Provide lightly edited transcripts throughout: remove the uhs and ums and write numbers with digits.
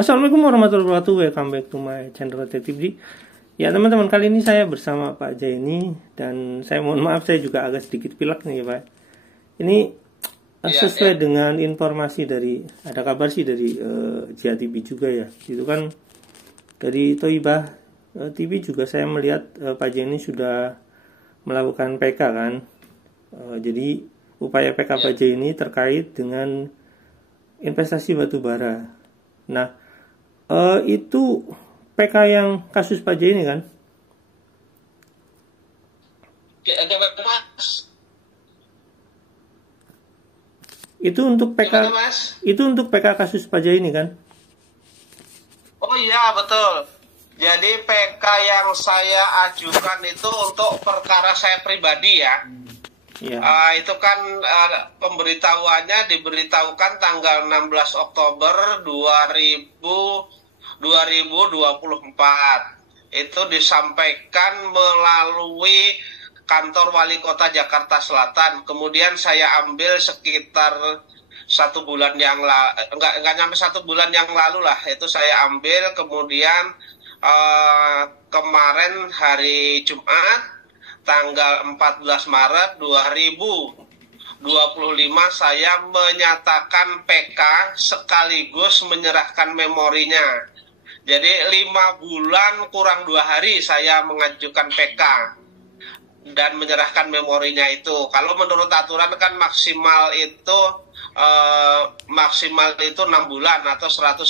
Assalamualaikum warahmatullahi wabarakatuh. Welcome back to my channel Detektif D. Ya teman-teman, kali ini saya bersama Pak Jaini. Dan saya mohon maaf, saya juga agak sedikit pilek nih Pak. Ini sesuai dengan informasi dari, ada kabar sih dari Jia TV juga ya. Itu kan dari Toibah TV juga saya melihat Pak Jaini sudah melakukan PK kan. Jadi upaya PK Pak Jaini terkait dengan investasi batubara. Nah, itu PK yang kasus Pak Jaini kan? Itu untuk PK, itu untuk PK kasus Pak Jaini kan? Oh iya betul. Jadi PK yang saya ajukan itu untuk perkara saya pribadi ya. Itu kan pemberitahuannya diberitahukan tanggal 16 Oktober 2024. Itu disampaikan melalui kantor Wali Kota Jakarta Selatan. Kemudian saya ambil sekitar 1 bulan yang lalu, enggak nyampe 1 bulan yang lalu lah. Itu saya ambil, kemudian kemarin hari Jumat tanggal 14 Maret 2025 saya menyatakan PK sekaligus menyerahkan memorinya. Jadi 5 bulan kurang 2 hari saya mengajukan PK dan menyerahkan memorinya itu. Kalau menurut aturan kan maksimal itu 6 bulan atau 180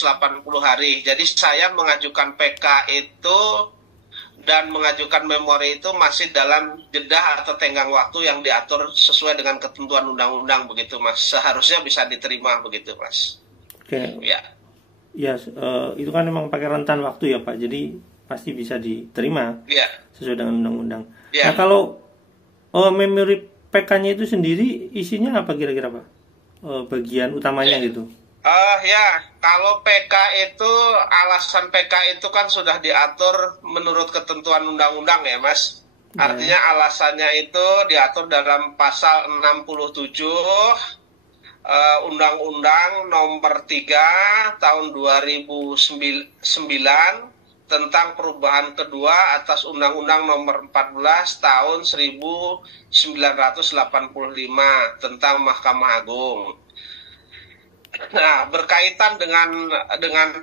hari. Jadi saya mengajukan PK itu dan mengajukan memori itu masih dalam jeda atau tenggang waktu yang diatur sesuai dengan ketentuan undang-undang begitu Mas. Seharusnya bisa diterima begitu Mas. Oke. Ya. Ya, itu kan memang pakai rentan waktu ya Pak. Jadi pasti bisa diterima. Ya. Sesuai dengan undang-undang. Ya. Nah, kalau memori PK-nya itu sendiri isinya apa kira-kira Pak? Bagian utamanya gitu. Ya, kalau PK itu, alasan PK itu kan sudah diatur menurut ketentuan undang-undang ya Mas. Artinya alasannya itu diatur dalam pasal 67 Undang-Undang nomor 3 tahun 2009 tentang perubahan kedua atas Undang-Undang nomor 14 tahun 1985 tentang Mahkamah Agung. Nah, berkaitan dengan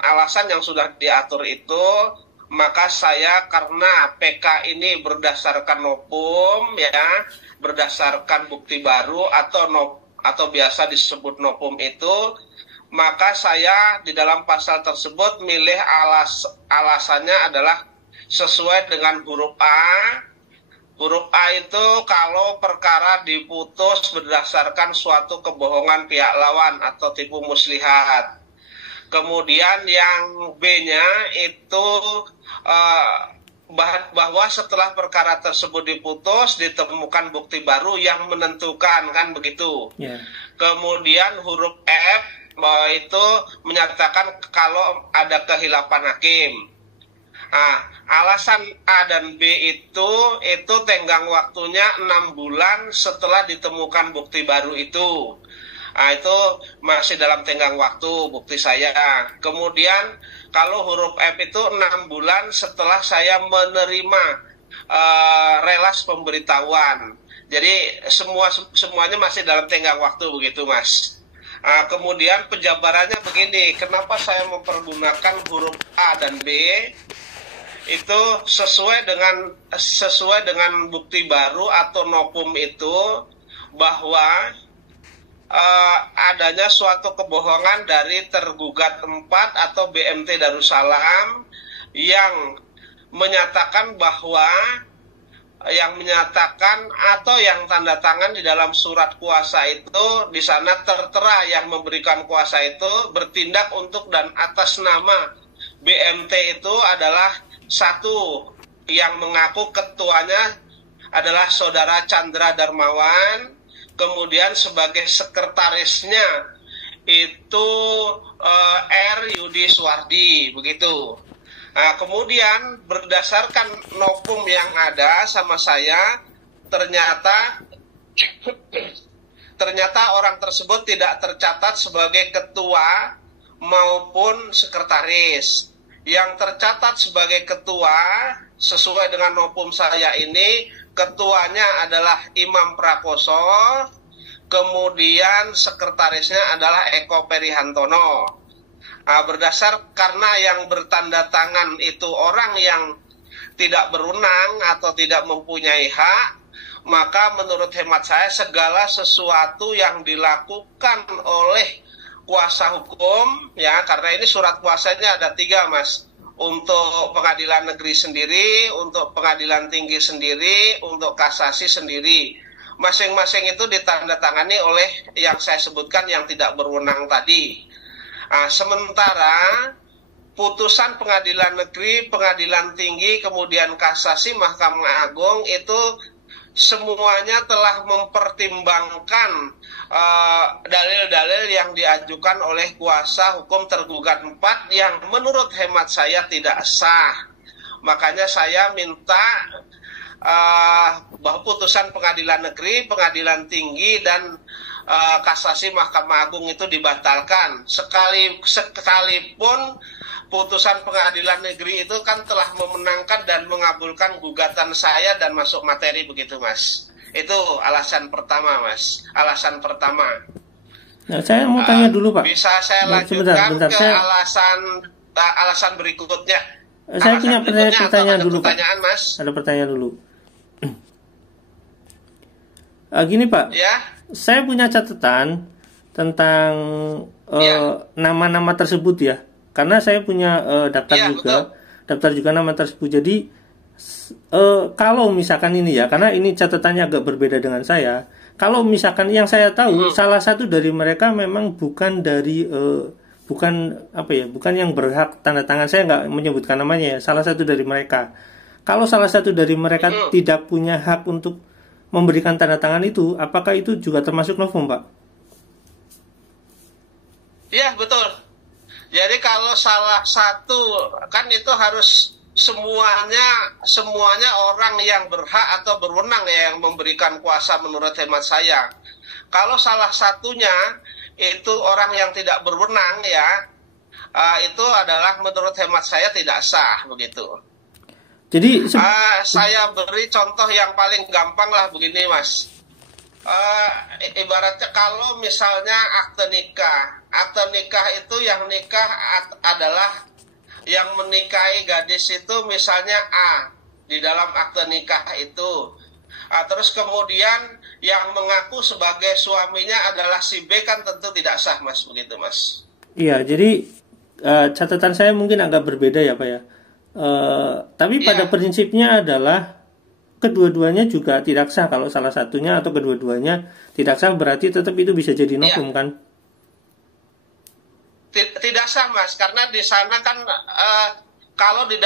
alasan yang sudah diatur itu, maka saya karena PK ini berdasarkan nopum ya, berdasarkan bukti baru atau biasa disebut nopum itu, maka saya di dalam pasal tersebut milih alasannya adalah sesuai dengan huruf A. Huruf A itu kalau perkara diputus berdasarkan suatu kebohongan pihak lawan atau tipu muslihat. Kemudian yang B-nya itu bahwa setelah perkara tersebut diputus ditemukan bukti baru yang menentukan, kan begitu. Kemudian huruf F itu menyatakan kalau ada kehilapan hakim. Nah, alasan A dan B itu tenggang waktunya 6 bulan setelah ditemukan bukti baru itu. Nah, itu masih dalam tenggang waktu bukti saya. Kemudian kalau huruf F itu 6 bulan setelah saya menerima relas pemberitahuan. Jadi semuanya masih dalam tenggang waktu begitu Mas. Kemudian penjabarannya begini, kenapa saya mempergunakan huruf A dan B? Itu sesuai dengan bukti baru atau nopum itu, bahwa adanya suatu kebohongan dari tergugat 4 atau BMT Darussalam yang menyatakan atau yang tanda tangan di dalam surat kuasa itu, di sana tertera yang memberikan kuasa itu bertindak untuk dan atas nama BMT itu adalah satu yang mengaku ketuanya adalah saudara Chandra Darmawan, kemudian sebagai sekretarisnya itu R. Yudi Suwardi, begitu. Nah, kemudian berdasarkan nopum yang ada sama saya, ternyata orang tersebut tidak tercatat sebagai ketua maupun sekretaris. Yang tercatat sebagai ketua sesuai dengan nopum saya ini, ketuanya adalah Imam Prakoso, kemudian sekretarisnya adalah Eko Perihantono. Berdasar karena yang bertanda tangan itu orang yang tidak berwenang atau tidak mempunyai hak, maka menurut hemat saya segala sesuatu yang dilakukan oleh kuasa hukum, ya, karena ini surat kuasanya ada 3, Mas. Untuk pengadilan negeri sendiri, untuk pengadilan tinggi sendiri, untuk kasasi sendiri. Masing-masing itu ditandatangani oleh yang saya sebutkan yang tidak berwenang tadi. Sementara putusan pengadilan negeri, pengadilan tinggi, kemudian kasasi, Mahkamah Agung itu semuanya telah mempertimbangkan dalil-dalil yang diajukan oleh kuasa hukum tergugat 4 yang menurut hemat saya tidak sah. Makanya saya minta bahwa putusan pengadilan negeri, pengadilan tinggi, dan kasasi Mahkamah Agung itu dibatalkan. Sekalipun putusan pengadilan negeri itu kan telah memenangkan dan mengabulkan gugatan saya dan masuk materi begitu, Mas. Itu alasan pertama, Mas. Alasan pertama. Nah, saya mau tanya dulu, Pak. Bisa saya lanjutkan ke alasan berikutnya. Saya punya pertanyaan dulu, pertanyaan, Pak. Mas. Ada pertanyaan dulu. Gini, Pak. Ya. Saya punya catatan tentang nama-nama tersebut, ya. Karena saya punya daftar juga nama tersebut. Jadi kalau misalkan ini, ya, karena ini catatannya agak berbeda dengan saya. Kalau misalkan yang saya tahu salah satu dari mereka memang bukan dari bukan yang berhak tanda tangan. Saya nggak menyebutkan namanya, ya. Salah satu dari mereka. Kalau salah satu dari mereka tidak punya hak untuk memberikan tanda tangan itu, apakah itu juga termasuk novum, Pak? Iya, betul. Jadi kalau salah satu, kan itu harus semuanya orang yang berhak atau berwenang, ya, yang memberikan kuasa menurut hemat saya. Kalau salah satunya itu orang yang tidak berwenang, ya, itu adalah menurut hemat saya tidak sah begitu. Jadi saya beri contoh yang paling gampang lah begini, Mas. Ibaratnya kalau misalnya akte nikah itu yang nikah adalah yang menikahi gadis itu misalnya A di dalam akte nikah itu. Terus kemudian yang mengaku sebagai suaminya adalah si B, kan tentu tidak sah, Mas, begitu, Mas. Iya, jadi catatan saya mungkin agak berbeda, ya, Pak, ya. Tapi pada prinsipnya adalah kedua-duanya juga tidak sah. Kalau salah satunya atau kedua-duanya tidak sah, berarti tetap itu bisa jadi novum, kan? Tidak sah, Mas, karena di sana kan kalau di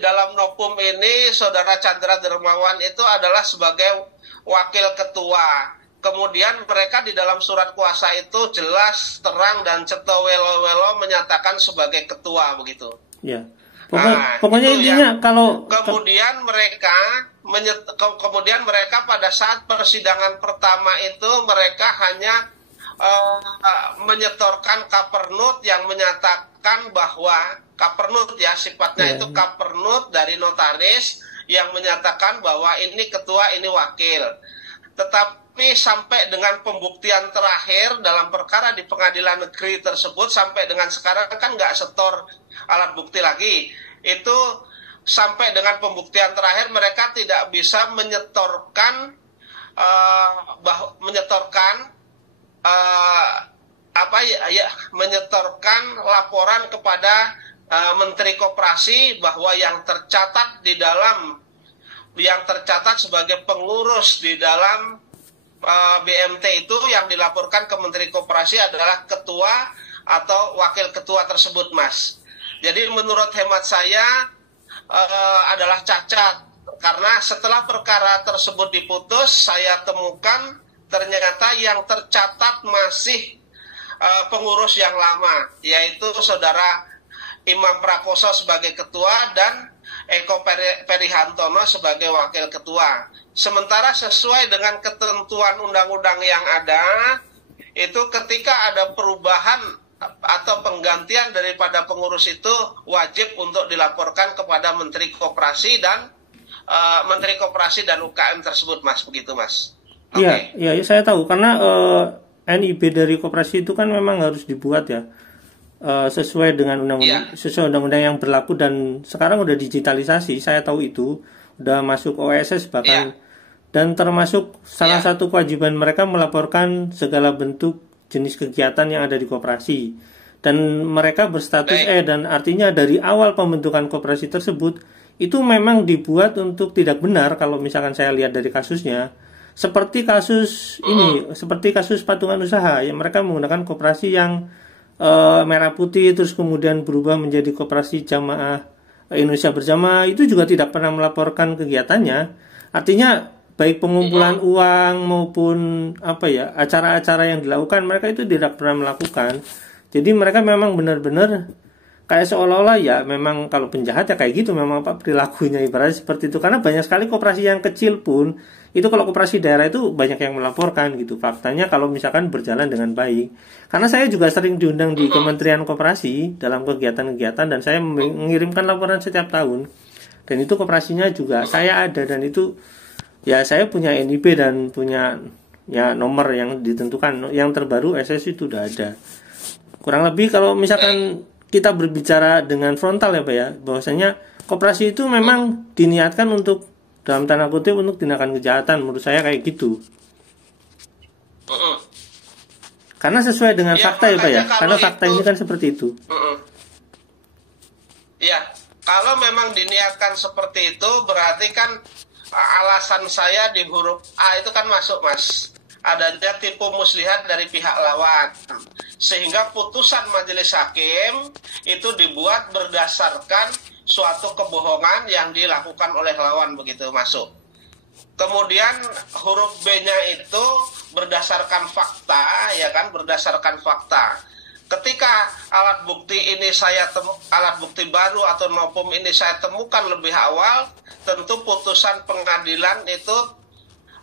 dalam novum ini Saudara Chandra Dermawan itu adalah sebagai wakil ketua. Kemudian mereka di dalam surat kuasa itu jelas, terang, dan cetowelo-welo menyatakan sebagai ketua begitu. Ya. Pokoknya intinya kemudian mereka pada saat persidangan pertama itu mereka hanya menyetorkan kapernut yang menyatakan bahwa kapernut, ya, sifatnya itu kapernut dari notaris yang menyatakan bahwa ini ketua, ini wakil. Tetapi sampai dengan pembuktian terakhir dalam perkara di pengadilan negeri tersebut, sampai dengan sekarang kan nggak setor alat bukti lagi. Itu sampai dengan pembuktian terakhir mereka tidak bisa menyetorkan menyetorkan laporan kepada Menteri Koperasi bahwa yang tercatat sebagai pengurus di dalam BMT itu yang dilaporkan ke Menteri Koperasi adalah ketua atau wakil ketua tersebut, Mas. Jadi menurut hemat saya adalah cacat, karena setelah perkara tersebut diputus, saya temukan ternyata yang tercatat masih pengurus yang lama, yaitu Saudara Imam Prakoso sebagai ketua dan Eko Perihantono sebagai wakil ketua. Sementara sesuai dengan ketentuan undang-undang yang ada, itu ketika ada perubahan atau penggantian daripada pengurus itu wajib untuk dilaporkan kepada Menteri Koperasi dan UKM tersebut, Mas, begitu, Mas. Iya, okay. Saya tahu karena NIB dari koperasi itu kan memang harus dibuat ya sesuai dengan undang-undang yang berlaku, dan sekarang udah digitalisasi. Saya tahu itu udah masuk OSS bahkan, dan termasuk salah satu kewajiban mereka melaporkan segala bentuk jenis kegiatan yang ada di koperasi, dan mereka berstatus dan artinya dari awal pembentukan koperasi tersebut itu memang dibuat untuk tidak benar. Kalau misalkan saya lihat dari kasusnya, seperti kasus seperti kasus patungan usaha yang mereka menggunakan koperasi yang merah putih terus kemudian berubah menjadi koperasi jamaah Indonesia Berjamaah, itu juga tidak pernah melaporkan kegiatannya. Artinya baik pengumpulan uang maupun acara-acara yang dilakukan, mereka itu tidak pernah melakukan. Jadi mereka memang benar-benar kayak seolah-olah ya memang kalau penjahat ya kayak gitu memang perilakunya, ibaratnya seperti itu. Karena banyak sekali koperasi yang kecil pun itu, kalau koperasi daerah itu banyak yang melaporkan gitu. Faktanya kalau misalkan berjalan dengan baik. Karena saya juga sering diundang di Kementerian Koperasi dalam kegiatan-kegiatan, dan saya mengirimkan laporan setiap tahun. Dan itu koperasinya juga saya ada, dan itu ya saya punya NIB dan punya nomor yang ditentukan. Yang terbaru SS itu udah ada. Kurang lebih kalau misalkan kita berbicara dengan frontal ya Pak ya, bahwasanya koperasi itu memang diniatkan untuk, dalam tanda kutip, untuk tindakan kejahatan. Menurut saya kayak gitu. Karena sesuai dengan fakta ya Pak ya. Karena fakta ini kan seperti itu. Ya, kalau memang diniatkan seperti itu, berarti kan alasan saya di huruf A itu kan masuk, Mas. Adanya tipu muslihat dari pihak lawan, sehingga putusan majelis hakim itu dibuat berdasarkan suatu kebohongan yang dilakukan oleh lawan, begitu masuk. Kemudian huruf B-nya itu berdasarkan fakta, ya kan, berdasarkan fakta. Ketika alat bukti ini alat bukti baru atau novum ini saya temukan lebih awal, tentu putusan pengadilan itu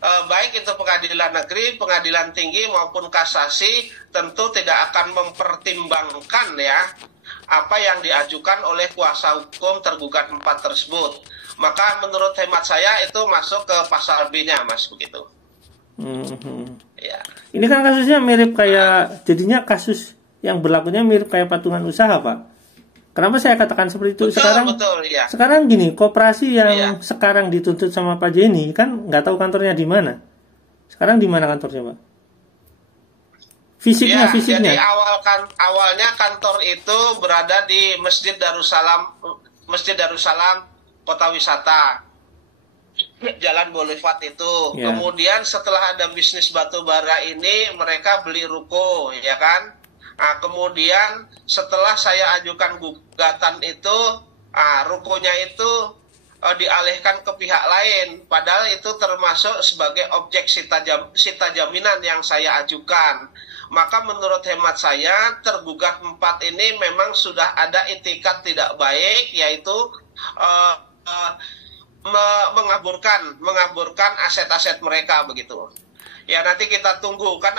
baik itu pengadilan negeri, pengadilan tinggi maupun kasasi, tentu tidak akan mempertimbangkan ya apa yang diajukan oleh kuasa hukum tergugat 4 tersebut. Maka menurut hemat saya itu masuk ke pasal B-nya, Mas, begitu. Ya. Ini kan kasusnya mirip kayak, jadinya kasus yang berlakunya mirip kayak patungan usaha, Pak. Kenapa saya katakan seperti itu? Sekarang gini, koperasi yang sekarang dituntut sama Pak Jenny kan nggak tahu kantornya di mana. Sekarang di mana kantornya, Pak? Fisiknya. Jadi awalnya kantor itu berada di Masjid Darussalam Kota Wisata, Jalan Boulevard itu. Kemudian setelah ada bisnis batu bara ini, mereka beli ruko, ya kan? Nah, kemudian setelah saya ajukan gugatan itu, rukonya itu dialihkan ke pihak lain, padahal itu termasuk sebagai objek sita jaminan yang saya ajukan. Maka menurut hemat saya, tergugat 4 ini memang sudah ada itikat tidak baik, yaitu mengaburkan aset-aset mereka, begitu. Ya, nanti kita tunggu, kan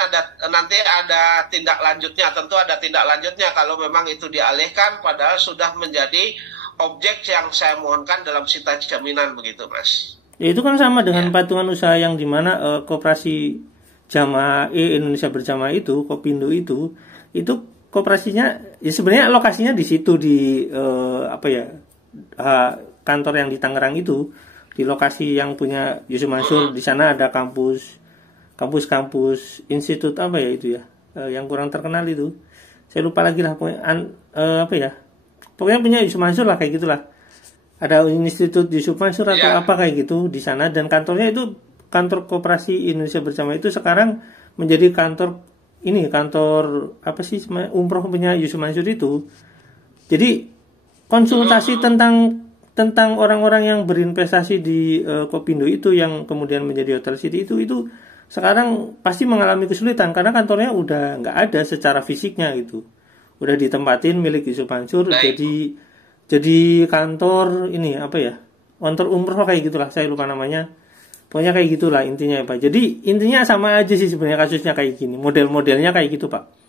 nanti ada tindak lanjutnya, tentu ada tindak lanjutnya kalau memang itu dialihkan padahal sudah menjadi objek yang saya mohonkan dalam sita jaminan, begitu, Mas. Ya, itu kan sama dengan patungan usaha yang dimana koperasi Jamaah Indonesia Berjamaah itu, Kopindo itu koperasinya ya sebenarnya lokasinya di situ, di kantor yang di Tangerang itu, di lokasi yang punya Yusuf Mansur. Di sana ada kampus institut yang kurang terkenal itu, saya lupa lagi lah, pokoknya punya Yusuf Mansur lah, kayak gitulah, ada institut Yusuf Mansur atau apa kayak gitu di sana, dan kantornya itu kantor koperasi Indonesia Berjamaah itu sekarang menjadi kantor umroh punya Yusuf Mansur itu. Jadi konsultasi tentang orang-orang yang berinvestasi di Kopindo itu yang kemudian menjadi Hotel City itu sekarang pasti mengalami kesulitan karena kantornya udah nggak ada secara fisiknya gitu, udah ditempatin milik Yusuf Mansur jadi kantor kantor umroh kayak gitulah, saya lupa namanya, pokoknya kayak gitulah intinya ya Pak. Jadi intinya sama aja sih sebenarnya kasusnya kayak gini, model-modelnya kayak gitu Pak.